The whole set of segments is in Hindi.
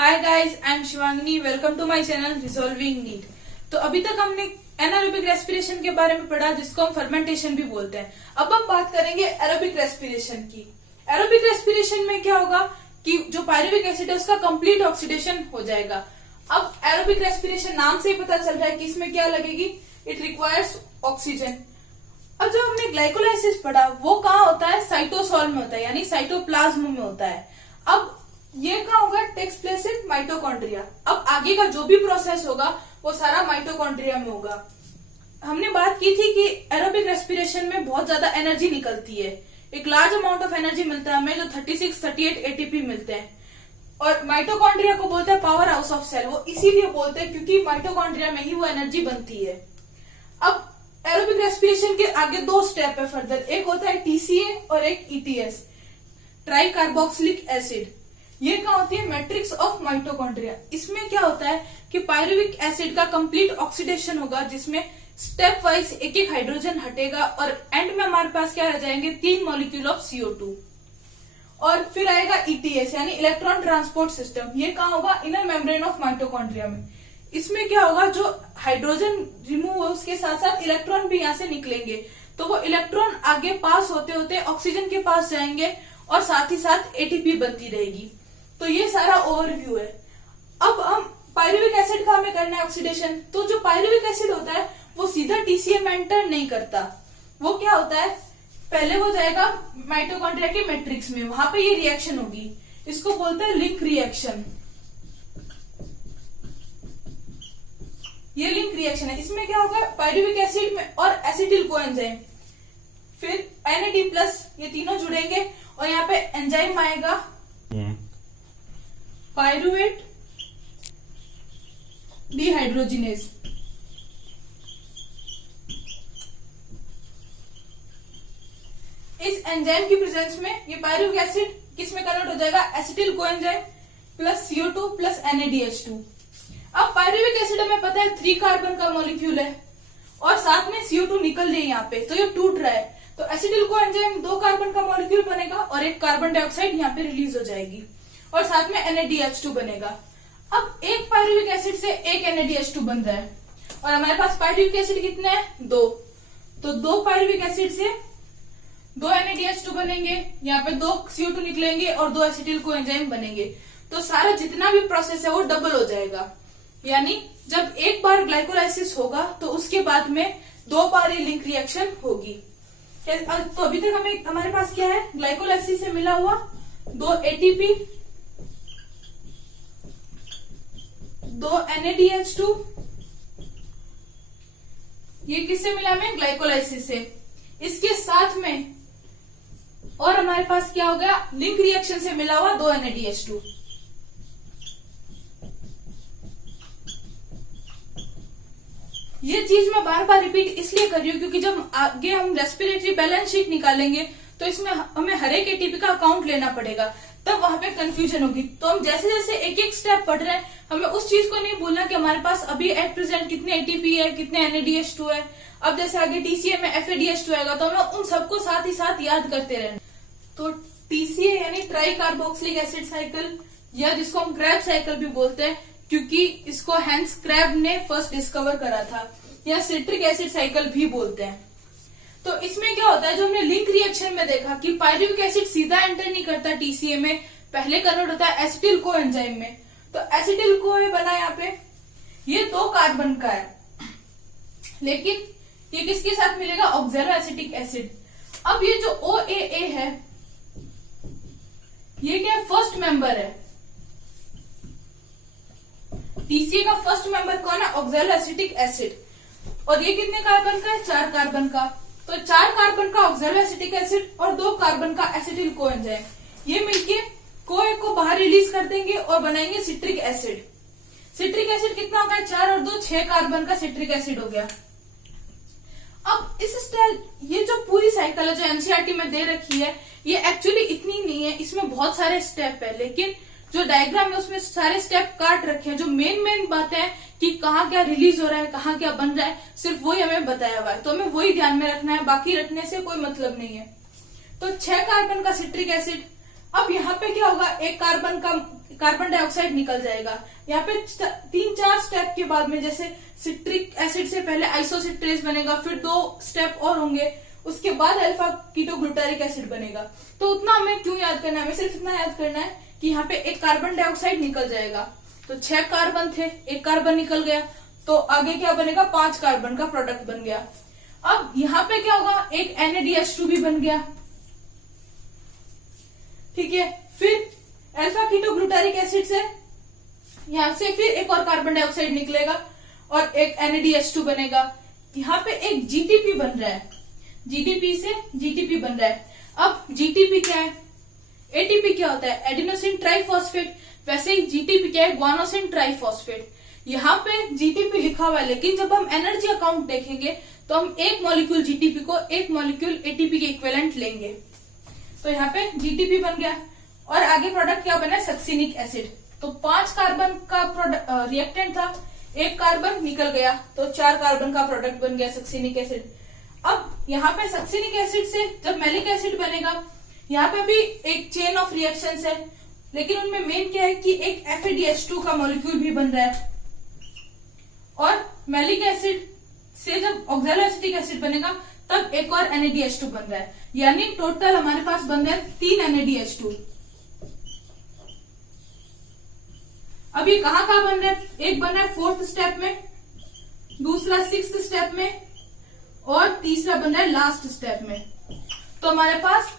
Hi guys, I am Shivangini. Welcome to my channel resolving need. तो अभी तक हमने एनारोबिक रेस्पिरेशन के बारे में पढ़ा, जिसको हम फर्मेंटेशन भी बोलते हैं। अब हम बात करेंगे एरोबिक रेस्पिरेशन की। एरोबिक रेस्पिरेशन में क्या होगा कि जो पायरुविक एसिड है उसका कंप्लीट ऑक्सीडेशन हो जाएगा। अब एरोबिक रेस्पिरेशन नाम से ही पता चल रहा है कि इसमें क्या लगेगी, इट रिक्वायर्स ऑक्सीजन। अब जो हमने ग्लाइकोलाइसिस पढ़ा वो कहाँ होता है, साइटोसोल में होता है, यानी साइटोप्लाज्म में होता है। अब ये कहाँ होगा, टेक्स प्लेस इन माइटोकॉन्ड्रिया। अब आगे का जो भी प्रोसेस होगा वो सारा माइटोकॉन्ड्रिया में होगा। हमने बात की थी कि एरोबिक रेस्पिरेशन में बहुत ज्यादा एनर्जी निकलती है, एक लार्ज अमाउंट ऑफ एनर्जी मिलता है हमें, जो 36, 38 एटीपी मिलते हैं। और माइटोकॉन्ड्रिया को बोलते हैं पावर हाउस ऑफ सेल। वो इसीलिए बोलते हैं क्योंकि माइटोकॉन्ड्रिया में ही वो एनर्जी बनती है। अब एरोबिक रेस्पिरेशन के आगे दो स्टेप है फर्दर, एक होता है टीसीए और एक ईटीएस, ट्राई कार्बोक्सिलिक एसिड। ये क्या होती है, मैट्रिक्स ऑफ माइटोकॉन्ड्रिया। इसमें क्या होता है कि पायरुविक एसिड का कंप्लीट ऑक्सीडेशन होगा, जिसमें स्टेप वाइज एक एक हाइड्रोजन हटेगा और एंड में हमारे पास क्या रह जाएंगे, 3 मॉलिक्यूल ऑफ CO2। और फिर आएगा ईटीएस यानी इलेक्ट्रॉन ट्रांसपोर्ट सिस्टम। ये कहाँ होगा, इनर मेम्ब्रेन ऑफ माइटोकॉन्ड्रिया में। इसमें क्या होगा, जो हाइड्रोजन रिमूव हो उसके साथ साथ इलेक्ट्रॉन भी यहाँ से निकलेंगे, तो वो इलेक्ट्रॉन आगे पास होते होते ऑक्सीजन के पास जाएंगे और साथ ही साथ एटीपी बनती रहेगी। तो ये सारा ओवरव्यू है। अब हम पायरुविक एसिड का हमें करना है ऑक्सीडेशन। तो जो पायरुविक एसिड होता है वो सीधा टीसीए में एंटर नहीं करता। वो क्या होता है, पहले वो जाएगा माइटोकॉन्ड्रिया के मैट्रिक्स में, वहां पे ये रिएक्शन होगी, इसको बोलते हैं लिंक रिएक्शन। ये लिंक रिएक्शन है। इसमें क्या होगा, पायरुविक एसिड में और एसिटिल कोएंजाइम, फिर Na+, ये तीनों जुड़ेंगे और यहाँ पे एंजाइम आएगा पायरुवेट डिहाइड्रोजिनेज। इस एंजाइम की प्रेजेंस में ये पायरुविक एसिड किस में कन्वर्ट हो जाएगा, acetyl coenzyme plus CO2 plus NaDH2। अब पायरुविक एसिड हमें पता है 3 कार्बन का मॉलिक्यूल है और साथ में CO2 निकल रही है यहाँ पे, तो ये टूट रहा है। तो एसिटिल कोएंजाइम 2 कार्बन का मॉलिक्यूल बनेगा और एक कार्बन डाइऑक्साइड यहाँ पे रिलीज हो जाएगी और साथ में NaDH2 बनेगा। अब एक पायरुविक एसिड से एक NaDH2 बन रहा है और हमारे पास पायरुविक एसिड कितने हैं, 2। तो 2 पायरुविक एसिड से 2 NaDH2 बनेंगे, यहाँ पे 2 CO2 निकलेंगे और 2 एसिटिल कोएंजाइम बनेंगे। तो सारा जितना भी प्रोसेस है वो डबल हो जाएगा, यानी जब एक बार ग्लाइकोलाइसिस होगा तो उसके बाद में 2 बार ये लिंक रिएक्शन होगी। तो अभी तक हमारे पास क्या है, ग्लाइकोलाइसिस से मिला हुआ 2 ATP, 2 NaDH2। ये किससे मिला हमें, ग्लाइकोलाइसिस से। इसके साथ में और हमारे पास क्या हो गया, लिंक रिएक्शन से मिला हुआ 2 NaDH2। ये चीज मैं बार बार रिपीट इसलिए कर रही हूँ क्योंकि जब आगे हम रेस्पिरेटरी बैलेंस शीट निकालेंगे तो इसमें हमें हर एक एटीपी का अकाउंट लेना पड़ेगा, तब वहां पे कंफ्यूजन होगी। तो हम जैसे जैसे एक एक स्टेप पढ़ रहे हैं, हमें उस चीज को नहीं भूलना कि हमारे पास अभी एट प्रेजेंट कितने एटीपी है, कितने NaDH2 है। अब जैसे आगे टीसीए में FADH2 आएगा तो हमें उन सबको साथ ही साथ याद करते रहना। तो टीसीए यानी ट्राई कार्बोक्सिलिक एसिड साइकिल, या जिसको हम क्रैब साइकिल भी बोलते हैं क्योंकि इसको हैंस क्रैब ने फर्स्ट डिस्कवर करा था, या सिट्रिक एसिड साइकिल भी बोलते हैं। तो इसमें क्या होता है, जो हमने लिंक रिएक्शन में देखा कि पायरुविक एसिड सीधा एंटर नहीं करता टीसीए में, पहले कन्वर्ट होता है एसिटिल को एंजाइम में। तो एसिटिल को बना यहाँ पे, ये 2 कार्बन का है, लेकिन ये किसके साथ मिलेगा, ऑक्सैलो एसिटिक एसिड। अब ये जो OAA है, ये क्या है, फर्स्ट मेंबर है। टीसीए का फर्स्ट मेंबर कौन है, ऑक्सैलो एसिटिक एसिड। और ये कितने कार्बन का है, 4 कार्बन का। तो 4 कार्बन का ऑक्सैलो एसिटिक एसिड और 2 कार्बन का एसिटिल कोएंजाइम, ये मिलके कोए को बाहर रिलीज कर देंगे और बनाएंगे सिट्रिक एसिड। सिट्रिक एसिड कितना हो गया, 4 और 2 6 कार्बन का सिट्रिक एसिड हो गया। अब इस स्टेप, ये जो पूरी साइकिल है जो एनसीईआरटी में दे रखी है, ये एक्चुअली इतनी नहीं है, इसमें बहुत सारे स्टेप है, लेकिन जो डायग्राम है उसमें सारे स्टेप काट रखे हैं। जो मेन बातें हैं कि कहाँ क्या रिलीज हो रहा है, कहाँ क्या बन रहा है, सिर्फ वही हमें बताया हुआ है, तो हमें वही ध्यान में रखना है, बाकी रखने से कोई मतलब नहीं है। तो 6 कार्बन का सिट्रिक एसिड। अब यहाँ पे क्या होगा, एक कार्बन डाइऑक्साइड निकल जाएगा। यहाँ पे 3-4 स्टेप के बाद में, जैसे सिट्रिक एसिड से पहले आइसोसिट्रेज बनेगा, फिर 2 स्टेप और होंगे, उसके बाद अल्फा कीटोग्लूटारिक एसिड बनेगा। तो उतना हमें क्यों याद करना है, हमें सिर्फ इतना याद करना है कि यहाँ पे एक कार्बन डाइऑक्साइड निकल जाएगा। तो 6 कार्बन थे, एक कार्बन निकल गया, तो आगे क्या बनेगा, 5 कार्बन का प्रोडक्ट बन गया। अब यहाँ पे क्या होगा, एक NaDH2 भी बन गया, ठीक है। फिर अल्फा कीटोग्लूटारिक एसिड से यहां से फिर एक और कार्बन डाइऑक्साइड निकलेगा और एक NaDH2 बनेगा। यहाँ पे एक GTP बन रहा है, GDP से GTP बन रहा है। अब GTP क्या है, ATP क्या होता है, एडिनोसिन ट्राइफॉस्फेट, वैसे ही GTP क्या है, ग्वानोसिन ट्राइफॉस्फेट। यहाँ पे GTP लिखा हुआ है, लेकिन जब हम एनर्जी अकाउंट देखेंगे तो हम एक मॉलिक्यूल GTP को एक मॉलिक्यूल ATP के इक्विवेलेंट लेंगे। तो यहाँ पे GTP बन गया और आगे प्रोडक्ट क्या बना, सक्सिनिक एसिड। तो 5 कार्बन का रिएक्टेंट था, एक कार्बन निकल गया, तो 4 कार्बन का प्रोडक्ट बन गया सक्सिनिक एसिड। अब यहाँ पे सक्सिनिक एसिड से जब मैलिक एसिड बनेगा, यहाँ पे भी एक चेन ऑफ रिएक्शंस है, लेकिन उनमें मेन क्या है कि एक FADH2 का मॉलिक्यूल भी बन रहा है। और मैलिक एसिड से जब ऑक्सैलोएसिटिक एसिड बनेगा तब एक और NaDH2 बन रहा है, यानी टोटल हमारे पास बन रहा है 3 NaDH2। अब ये कहाँ बन रहा है, एक बन रहा है 4th स्टेप में, दूसरा 6th स्टेप में और तीसरा बन रहा है लास्ट स्टेप में। तो हमारे पास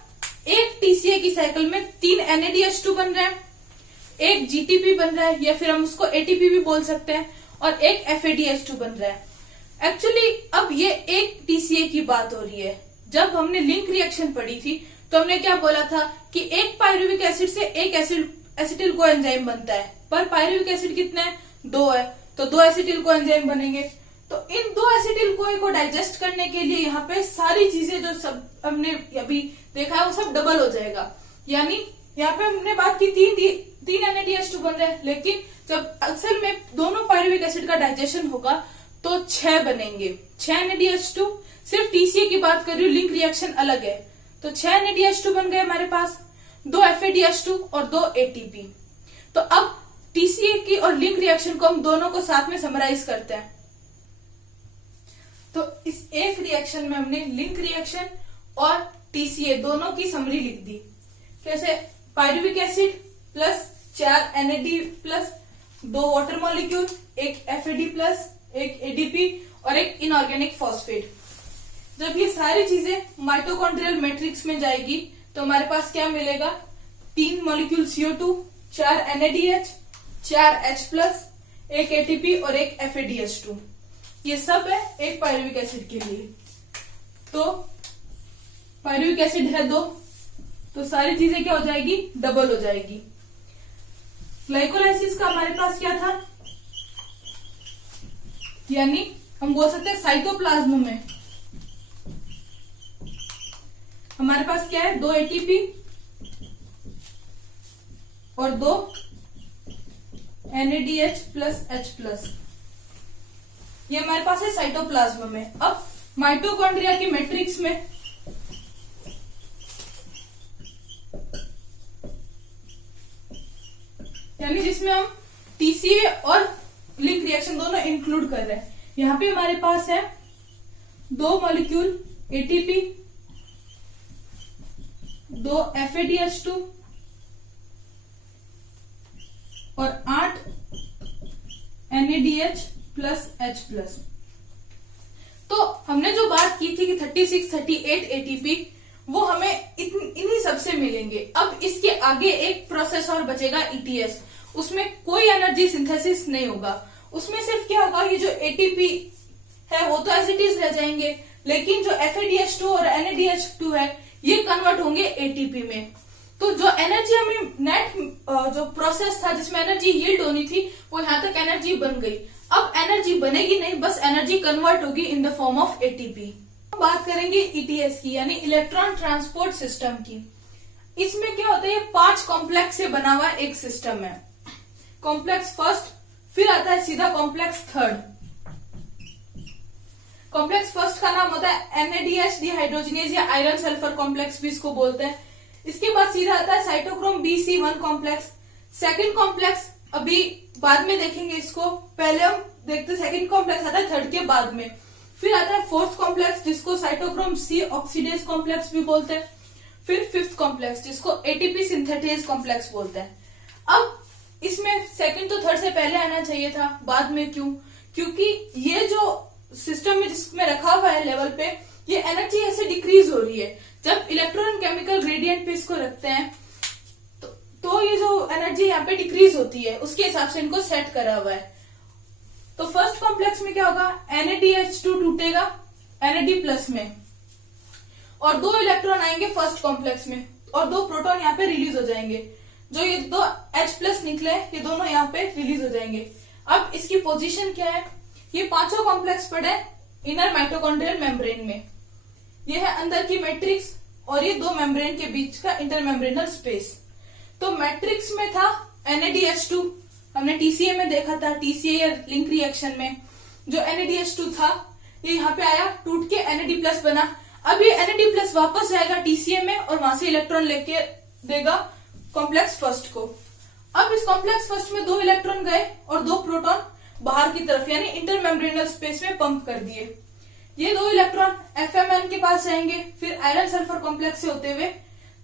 एक TCA की साइकिल में 3 NaDH2 बन रहे हैं, एक GTP बन रहा है, या फिर हम उसको ATP भी बोल सकते हैं, और एक FADH2 बन रहा है। एक्चुअली अब ये एक TCA की बात हो रही है। जब हमने लिंक रिएक्शन पढ़ी थी तो हमने क्या बोला था कि एक पायरुविक एसिड से एक एसिटिल कोएंजाइम बनता है, पर पायरुविक एसिड कितने हैं, 2 है, तो 2 एसिटिल कोएंजाइम बनेंगे। तो इन 2 एसिटिल कोए को डाइजेस्ट करने के लिए यहाँ पे सारी चीजें जो सब हमने अभी देखा है वो सब डबल हो जाएगा। यानी यहाँ पे हमने बात की 3 NaDH2 बन रहे हैं, लेकिन जब असल में दोनों पायरुविक एसिड का डाइजेशन होगा तो 6 बनेंगे, 6 NaDH2। सिर्फ TCA की बात कर रही हूँ, लिंक रिएक्शन अलग है। तो 6 NaDH2 बन गए हमारे पास, 2 FADH2 और 2 ATP। तो अब TCA की और लिंक रिएक्शन को हम दोनों को साथ में समराइज करते हैं। तो इस एक रिएक्शन में हमने लिंक रिएक्शन और TCA दोनों की समरी लिख दी। कैसे, pyruvic acid plus 4 NAD plus 2 water molecule, एक FAD प्लस, एक ADP और एक इनऑर्गेनिक फॉस्फेट। जब ये सारी चीजें माइटोकॉन्ड्रियल मैट्रिक्स में जाएगी तो हमारे पास क्या मिलेगा, 3 molecule CO2, 4 NADH, 4 H plus, एक ATP और एक FADH2। ये सब है एक पायरुविक एसिड के लिए। तो पायरुविक एसिड है 2, तो सारी चीजें क्या हो जाएगी, डबल हो जाएगी। ग्लाइकोलाइसिस का हमारे पास क्या था, यानी हम बोल सकते हैं साइटोप्लाज्म में हमारे पास क्या है, 2 ATP और 2 NADH प्लस H प्लस, ये हमारे पास है साइटोप्लाज्म में। अब माइटोकॉन्ड्रिया की मैट्रिक्स में यानी जिसमें हम TCA और लिंक रिएक्शन दोनों इंक्लूड कर रहे हैं, यहाँ पे हमारे पास है 2 मॉलिक्यूल ATP, 2 FADH2 और 8 NADH प्लस H प्लस। तो हमने जो बात की थी कि 36, 38 ATP वो हमें इन्हीं सबसे मिलेंगे। अब इसके आगे एक प्रोसेस और बचेगा ETS, उसमें कोई एनर्जी सिंथेसिस नहीं होगा। उसमें सिर्फ क्या होगा, ये जो ATP है वो तो एज इट इज रह जाएंगे, लेकिन जो FADH2 और NADH2 है ये कन्वर्ट होंगे ATP में। तो जो एनर्जी हमें नेट जो प्रोसेस था जिसमें एनर्जी यील्ड होनी थी वो यहाँ तक एनर्जी बन गई। अब एनर्जी बनेगी नहीं, बस एनर्जी कन्वर्ट होगी in the form of ATP। बात करेंगे ETS की, यानी इलेक्ट्रॉन ट्रांसपोर्ट सिस्टम की। इसमें क्या होता है, ये 5 कॉम्प्लेक्स से बना हुआ एक सिस्टम है। कॉम्प्लेक्स फर्स्ट, फिर आता है सीधा कॉम्प्लेक्स थर्ड। कॉम्प्लेक्स फर्स्ट का नाम होता है NADH डिहाइड्रोजिनेज या आयरन सल्फर कॉम्प्लेक्स भी इसको बोलते हैं। इसके बाद सीधा आता है cytochrome BC1 complex, second complex अभी बाद में देखेंगे इसको, पहले हम देखते सेकंड कॉम्प्लेक्स आता है थर्ड के बाद में। फिर आता है फोर्थ कॉम्प्लेक्स जिसको साइटोक्रोम सी ऑक्सीडेज कॉम्प्लेक्स भी बोलते हैं। फिर फिफ्थ कॉम्प्लेक्स जिसको एटीपी सिंथेटेज कॉम्प्लेक्स बोलते हैं। अब इसमें सेकंड तो थर्ड से पहले आना चाहिए था, बाद में क्यों? क्योंकि ये जो सिस्टम में जिसमें रखा हुआ है लेवल पे, ये एनर्जी ऐसे डिक्रीज हो रही है। जब इलेक्ट्रॉन केमिकल ग्रेडियंट पे इसको रखते हैं तो ये जो एनर्जी यहाँ पे डिक्रीज होती है उसके हिसाब से इनको सेट करा हुआ है। तो फर्स्ट कॉम्प्लेक्स में क्या होगा, NADH2 टूटेगा NAD प्लस में और 2 इलेक्ट्रॉन आएंगे फर्स्ट कॉम्प्लेक्स में और 2 प्रोटॉन यहाँ पे रिलीज हो जाएंगे। जो ये 2 H प्लस निकले ये दोनों यहाँ पे रिलीज हो जाएंगे। अब इसकी पोजीशन क्या है, ये पांचों कॉम्प्लेक्स पड़े इनर माइटोकॉन्ड्रियल मेम्ब्रेन में। ये है अंदर की मैट्रिक्स और ये 2 मेम्ब्रेन के बीच का इंटरमेम्ब्रेनल स्पेस। तो मैट्रिक्स में था NADH2, हमने TCA में देखा था, TCA या लिंक रिएक्शन में जो NADH2 था ये यहाँ पे आया, टूट के NAD प्लस बना। अब ये NAD प्लस वापस जाएगा TCA में और वहां से इलेक्ट्रॉन लेके देगा कॉम्प्लेक्स फर्स्ट को। अब इस कॉम्प्लेक्स फर्स्ट में 2 इलेक्ट्रॉन गए और 2 प्रोटॉन बाहर की तरफ यानी इंटरमेम्ब्रेनल स्पेस में पंप कर दिए। ये 2 इलेक्ट्रॉन FMN के पास जाएंगे, फिर आयरन सल्फर कॉम्प्लेक्स से होते हुए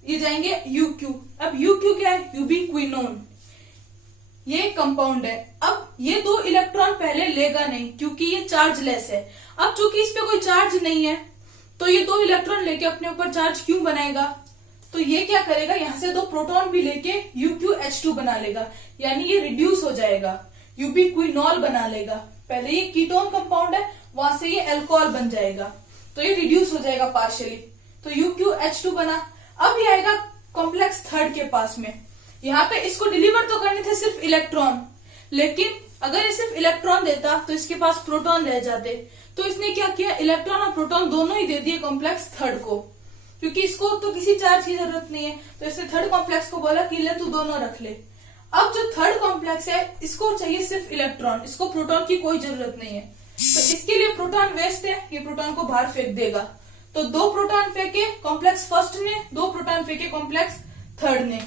ये जाएंगे UQ। अब UQ क्या है, यूबिक्विनोन, ये कंपाउंड है। अब ये 2 इलेक्ट्रॉन पहले लेगा नहीं क्योंकि ये चार्जलेस है। अब चूंकि इस पे कोई चार्ज नहीं है तो ये 2 इलेक्ट्रॉन लेके अपने ऊपर चार्ज क्यों बनाएगा, तो ये क्या करेगा, यहाँ से 2 प्रोटॉन भी लेके UQH2 बना लेगा, यानी ये रिड्यूस हो जाएगा, यूबिक्विनॉल बना लेगा। पहले ये कीटोन कंपाउंड है, वहां से ये अल्कोहल बन जाएगा, तो ये रिड्यूस हो जाएगा पार्शियली, तो UQH2 बना। अब ये आएगा कॉम्प्लेक्स थर्ड के पास में। यहाँ पे इसको डिलीवर तो करने थे सिर्फ इलेक्ट्रॉन, लेकिन अगर ये सिर्फ इलेक्ट्रॉन देता तो इसके पास प्रोटॉन रह जाते। तो इसने क्या किया, इलेक्ट्रॉन और प्रोटॉन दोनों ही दे दिए कॉम्प्लेक्स थर्ड को, क्योंकि इसको तो किसी चार्ज की जरूरत नहीं है। तो इसने थर्ड कॉम्प्लेक्स को बोला कि ले तू दोनों रख ले। अब जो थर्ड कॉम्प्लेक्स है इसको चाहिए सिर्फ इलेक्ट्रॉन, इसको प्रोटॉन की कोई जरूरत नहीं है। तो इसके लिए प्रोटॉन वेस्ट है, ये प्रोटॉन को बाहर फेंक देगा। तो 2 प्रोटॉन फेंके कॉम्प्लेक्स फर्स्ट ने, 2 प्रोटॉन फेंके कॉम्प्लेक्स थर्ड ने।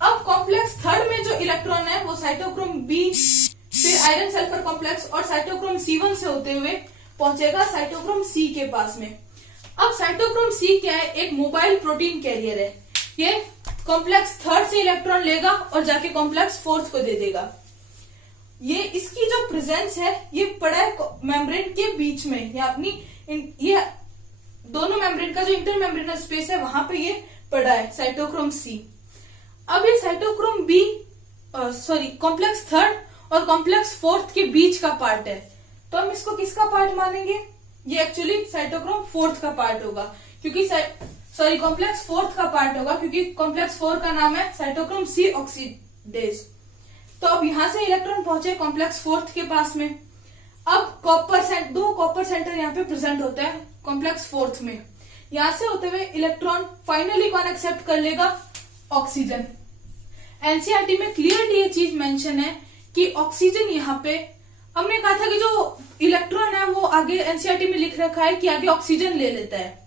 अब कॉम्प्लेक्स थर्ड में जो इलेक्ट्रॉन है वो साइटोक्रोम बी, फिर आयरन सल्फर कॉम्प्लेक्स और साइटोक्रोम C1 से होते हुए पहुंचेगा साइटोक्रोम C के पास में। अब साइटोक्रोम C क्या है, एक मोबाइल प्रोटीन कैरियर है। ये कॉम्प्लेक्स थर्ड से इलेक्ट्रॉन लेगा और जाके कॉम्प्लेक्स फोर्थ को दे देगा। ये इसकी जो प्रेजेंस है ये पड़ा है मेम्ब्रेन के बीच में, या अपनी ये दोनों मेम्ब्रेन का जो इंटरमेम्ब्रेनल स्पेस है वहां पे ये पड़ा है साइटोक्रोम C। अब ये साइटोक्रोम बी कॉम्प्लेक्स थर्ड और कॉम्प्लेक्स फोर्थ के बीच का पार्ट है, तो हम इसको किसका पार्ट मानेंगे, ये एक्चुअली साइटोक्रोम फोर्थ का पार्ट होगा, क्योंकि कॉम्प्लेक्स फोर्थ का पार्ट होगा क्योंकि कॉम्प्लेक्स 4 का नाम है साइटोक्रोम C ऑक्सीडेज। तो अब यहां से इलेक्ट्रॉन पहुंचे कॉम्प्लेक्स फोर्थ के पास में। अब दो कॉपर सेंटर यहाँ पे प्रेजेंट होते हैं कॉम्प्लेक्स फोर्थ में। यहां से होते हुए इलेक्ट्रॉन फाइनली कौन एक्सेप्ट कर लेगा, ऑक्सीजन। एनसीईआरटी में क्लियरली ये चीज मेंशन है कि ऑक्सीजन यहाँ पे, हमने कहा था कि जो इलेक्ट्रॉन है वो आगे एनसीईआरटी में लिख रखा है कि आगे ऑक्सीजन ले लेता है,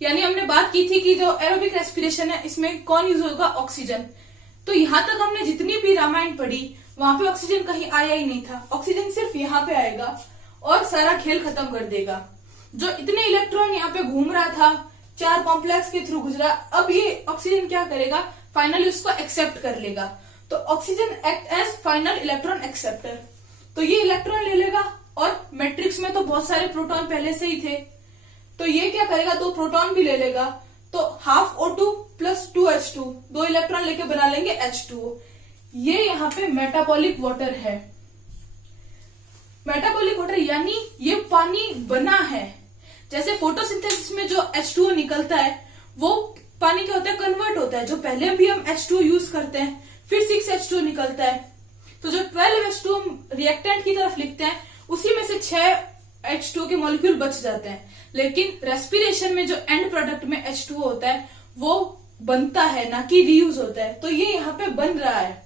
यानी हमने बात की थी कि जो एरोबिक रेस्पिरेशन है इसमें कौन यूज होगा, ऑक्सीजन। तो यहाँ तक हमने जितनी भी रामायण पढ़ी वहां पे ऑक्सीजन कहीं आया ही नहीं था, ऑक्सीजन सिर्फ यहाँ पे आएगा और सारा खेल खत्म कर देगा। जो इतने इलेक्ट्रॉन यहाँ पे घूम रहा था 4 कॉम्प्लेक्स के थ्रू गुजरा, अब ये ऑक्सीजन क्या करेगा, फाइनली उसको एक्सेप्ट कर लेगा। तो oxygen act as final electron acceptor, तो ये इलेक्ट्रॉन ले लेगा। और मैट्रिक्स में तो बहुत सारे प्रोटॉन पहले से ही थे, तो ये क्या करेगा, 2 प्रोटॉन भी ले लेगा, तो half O2 plus 2H2, 2 electron लेके बना लेंगे H2O। ये यहाँ पे मेटाबॉलिक वाटर है। मेटाबॉलिक वाटर यानी ये पानी बना है। जैसे फोटोसिंथेसिस में जो H2O निकलता है वो पानी क्या होता है, कन्वर्ट होता है। जो पहले भी हम H2O यूज करते हैं, फिर 6H2O निकलता है, तो जो 12H2O रिएक्टेंट की तरफ लिखते हैं उसी में से 6H2O के मॉलिक्यूल बच जाते हैं। लेकिन रेस्पिरेशन में जो एंड प्रोडक्ट में H2O होता है वो बनता है, ना कि रीयूज होता है। तो ये यहाँ पे बन रहा है,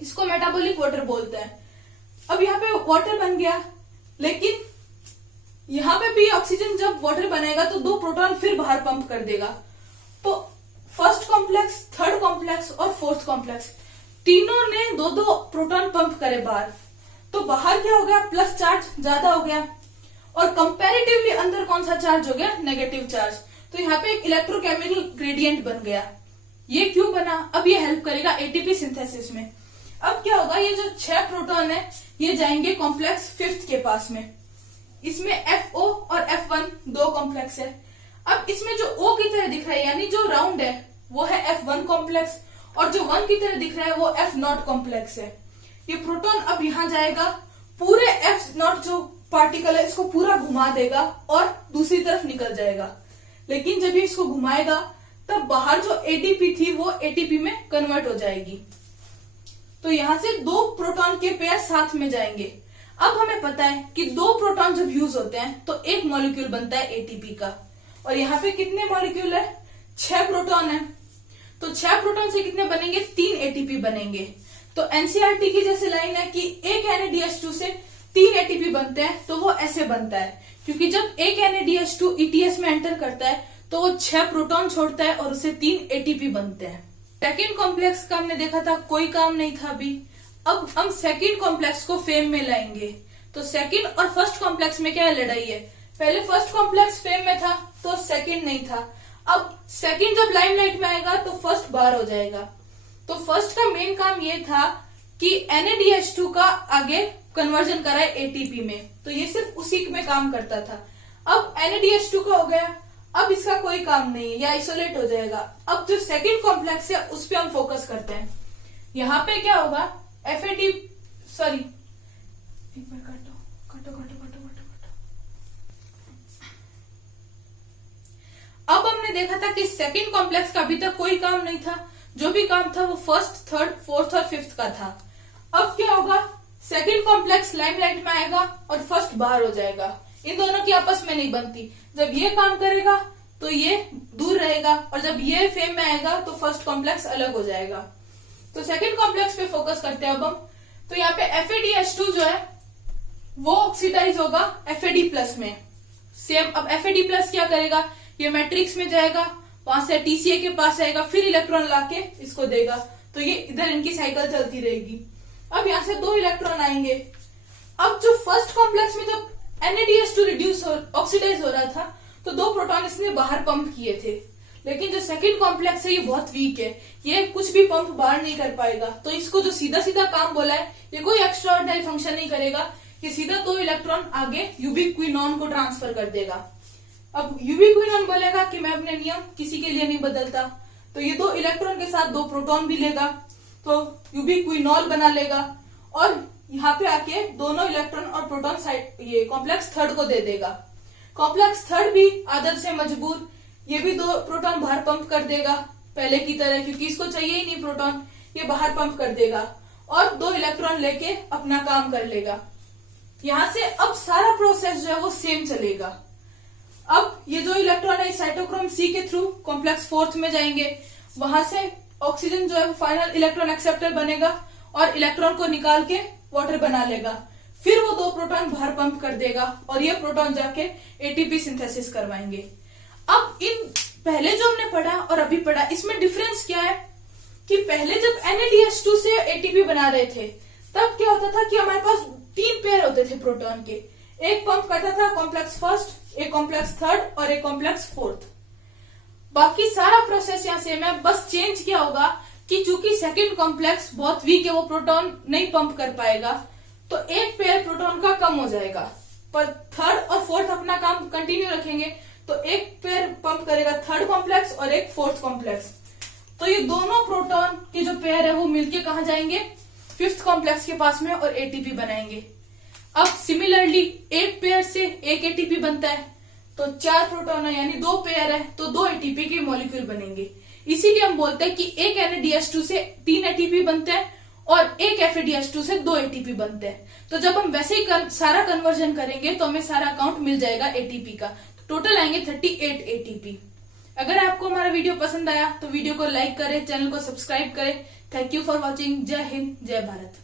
इसको मेटाबॉलिक वाटर बोलते हैं। अब यहाँ पे वाटर बन गया, लेकिन यहाँ पे भी ऑक्सीजन जब वाटर बनेगा तो 2 प्रोटॉन फिर बाहर पंप कर देगा। तो फर्स्ट कॉम्प्लेक्स, थर्ड कॉम्प्लेक्स और फोर्थ कॉम्प्लेक्स तीनों ने दो दो प्रोटॉन पंप करे बाहर, तो बाहर क्या हो गया, प्लस चार्ज ज्यादा हो गया और कंपैरेटिवली अंदर कौन सा चार्ज हो गया, नेगेटिव चार्ज। तो यहाँ पे एक इलेक्ट्रोकेमिकल ग्रेडियंट बन गया। ये क्यों बना, अब ये हेल्प करेगा एटीपी सिंथेसिस में। अब क्या होगा, ये जो 6 प्रोटॉन है ये जाएंगे कॉम्प्लेक्स फिफ्थ के पास में। इसमें FO और F1 दो कॉम्प्लेक्स है। अब इसमें जो O की तरह दिख रहा है यानी जो राउंड है वो है F1 कॉम्प्लेक्स और जो 1 की तरह दिख रहा है वो F0 कॉम्प्लेक्स है। ये प्रोटॉन अब यहाँ जाएगा, पूरे F0 जो पार्टिकल है इसको पूरा घुमा देगा और दूसरी तरफ निकल जाएगा। लेकिन जब ये इसको घुमाएगा तब बाहर जो एटीपी थी वो एटीपी में कन्वर्ट हो जाएगी। तो यहां से दो प्रोटॉन के पेयर साथ में जाएंगे। अब हमें पता है कि दो प्रोटॉन जब यूज होते हैं तो एक मॉलिक्यूल बनता है एटीपी का। और यहाँ पे कितने मॉलिक्यूल है, 6 प्रोटॉन है। तो 6 प्रोटॉन से कितने बनेंगे, 3 एटीपी बनेंगे। तो एनसीईआरटी की जैसे लाइन है कि एक NADH2 से 3 एटीपी बनते हैं, तो वो ऐसे बनता है क्योंकि जब एक NADH2 ETS में एंटर करता है तो वो 6 प्रोटॉन छोड़ता है और उससे 3 एटीपी बनते हैं। सेकेंड कॉम्प्लेक्स का हमने देखा था कोई काम नहीं था अभी। अब हम सेकेंड कॉम्प्लेक्स को फेम में लाएंगे। तो सेकेंड और फर्स्ट कॉम्प्लेक्स में क्या लड़ाई है, पहले फर्स्ट कॉम्प्लेक्स फेम में था तो सेकेंड नहीं था। अब सेकेंड जब लाइमलाइट में आएगा तो फर्स्ट बाहर हो जाएगा। तो फर्स्ट का मेन काम ये था कि NADH2 का आगे कन्वर्जन कराए एटीपी में, तो ये सिर्फ उसी में काम करता था। अब NADH2 का हो गया, अब इसका कोई काम नहीं है या आइसोलेट हो जाएगा। अब जो सेकंड कॉम्प्लेक्स है उस पर हम फोकस करते हैं। यहाँ पे क्या होगा, FAD सॉरी एक बार काटो काटो काटो काटो काटो काटो। अब हमने देखा था कि सेकंड कॉम्प्लेक्स का अभी तक कोई काम नहीं था, जो भी काम था वो फर्स्ट, थर्ड, फोर्थ और फिफ्थ का था। अब क्या होगा, सेकंड कॉम्प्लेक्स लाइमलाइट में आएगा और फर्स्ट बाहर हो जाएगा। इन दोनों की आपस में नहीं बनती। जब ये काम करेगा तो ये दूर रहेगा और जब ये फेम में आएगा तो फर्स्ट कॉम्प्लेक्स अलग हो जाएगा। तो सेकंड कॉम्प्लेक्स पे फोकस करते हैं अब हम। तो यहाँ पे FADH2 जो है वो ऑक्सीडाइज होगा FAD+ में। सेम अब FAD+ क्या करेगा, ये मैट्रिक्स में जाएगा, वहां से TCA के पास आएगा, फिर इलेक्ट्रॉन लाके इसको देगा। तो ये इधर इनकी साइकिल चलती रहेगी। अब यहाँ से 2 इलेक्ट्रॉन आएंगे। अब जो फर्स्ट कॉम्प्लेक्स में जब NADH2 रिड्यूस ऑक्सीडाइज हो रहा था तो 2 प्रोटॉन इसने बाहर पंप किए थे। लेकिन जो सेकंड कॉम्प्लेक्स है ये बहुत वीक है, ये कुछ भी पंप बाहर नहीं कर पाएगा। तो इसको जो सीधा सीधा काम बोला है ये कोई एक्स्ट्राऑर्डिनरी फंक्शन नहीं करेगा, ये सीधा 2 इलेक्ट्रॉन आगे यूबिक्विनोन को ट्रांसफर कर देगा। अब यूबिक्विनोन बोलेगा कि मैं अपने नियम किसी के लिए नहीं बदलता, तो ये 2 इलेक्ट्रॉन के साथ 2 प्रोटॉन भी लेगा तो यूबिक्विनोल बना लेगा और यहाँ पे आके दोनों इलेक्ट्रॉन और प्रोटॉन साइड ये कॉम्प्लेक्स थर्ड को दे देगा। कॉम्प्लेक्स थर्ड भी आदत से मजबूर, ये भी 2 प्रोटॉन बाहर पंप कर देगा पहले की तरह, क्योंकि इसको चाहिए ही नहीं प्रोटॉन, ये बाहर पंप कर देगा और 2 इलेक्ट्रॉन लेके अपना काम कर लेगा। यहाँ से अब सारा प्रोसेस जो है वो सेम चलेगा। अब ये जो इलेक्ट्रॉन है साइटोक्रोम C के थ्रू कॉम्प्लेक्स फोर्थ में जाएंगे, वहां से ऑक्सीजन जो है वो फाइनल इलेक्ट्रॉन एक्सेप्टर बनेगा और इलेक्ट्रॉन को निकाल के वाटर बना लेगा। फिर वो 2 प्रोटॉन बाहर पंप कर देगा और ये प्रोटॉन जाके एटीपी सिंथेसिस करवाएंगे। अब इन पहले जो हमने पढ़ा और अभी पढ़ा इसमें डिफरेंस क्या है कि पहले जब NADH2 से एटीपी बना रहे थे तब क्या होता था कि हमारे पास 3 पेयर होते थे प्रोटॉन के, एक पंप करता था कॉम्प्लेक्स फर्स्ट, एक कॉम्प्लेक्स थर्ड और एक कॉम्प्लेक्स फोर्थ। बाकी सारा प्रोसेस यहाँ सेम है, बस चेंज क्या होगा कि चूंकि सेकंड कॉम्प्लेक्स बहुत वीक है वो प्रोटॉन नहीं पंप कर पाएगा तो एक पेयर प्रोटॉन का कम हो जाएगा, पर थर्ड और फोर्थ अपना काम कंटिन्यू रखेंगे तो एक पेयर पंप करेगा थर्ड कॉम्प्लेक्स और एक फोर्थ कॉम्प्लेक्स। तो ये दोनों प्रोटॉन के जो पेयर है वो मिलके कहाँ जाएंगे, फिफ्थ कॉम्प्लेक्स के पास में और एटीपी बनाएंगे। अब सिमिलरली एक पेयर से एक एटीपी बनता है तो 4 प्रोटॉन है यानी 2 पेयर है तो 2 एटीपी के मॉलिक्यूल बनेंगे। इसीलिए हम बोलते हैं कि एक NADH2 से 3 एटीपी बनते हैं और एक FADH2 से 2 एटीपी बनते हैं। तो जब हम वैसे ही सारा कन्वर्जन करेंगे तो हमें सारा अकाउंट मिल जाएगा एटीपी का, टोटल आएंगे 38 एटीपी। अगर आपको हमारा वीडियो पसंद आया तो वीडियो को लाइक करें, चैनल को सब्सक्राइब करें। Thank you for watching. जय हिंद, जय भारत।